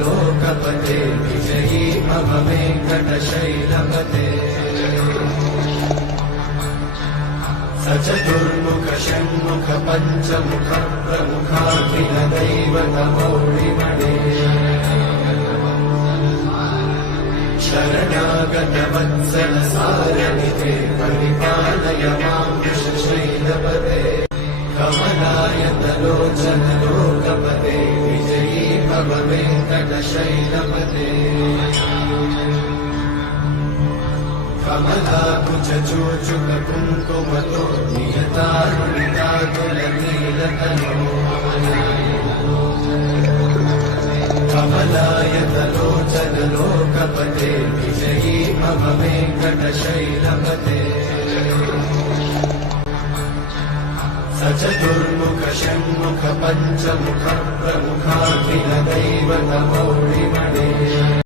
लोकपते विजयी मम वेङ्कटशैलपते स चतुर्मुख षण्मुख पञ्चमुख प्रमुखाखिल दैवतमौलिमणे शरणागत वत्सल सारनिधे परिपालय मां वृषशैलपते कमलायतलोचन लोकपते विजयी भव वेङ्कटशैलपते कमलाकुच चूचुक कुङ्कुमतो नियतारुणितातुलनीलतनो कमलायतलोचन लोकपते विजयी भव वेङ्कटशैलपते स चतुर्मुख षण्मुख पञ्चमुख प्रमुखाखिल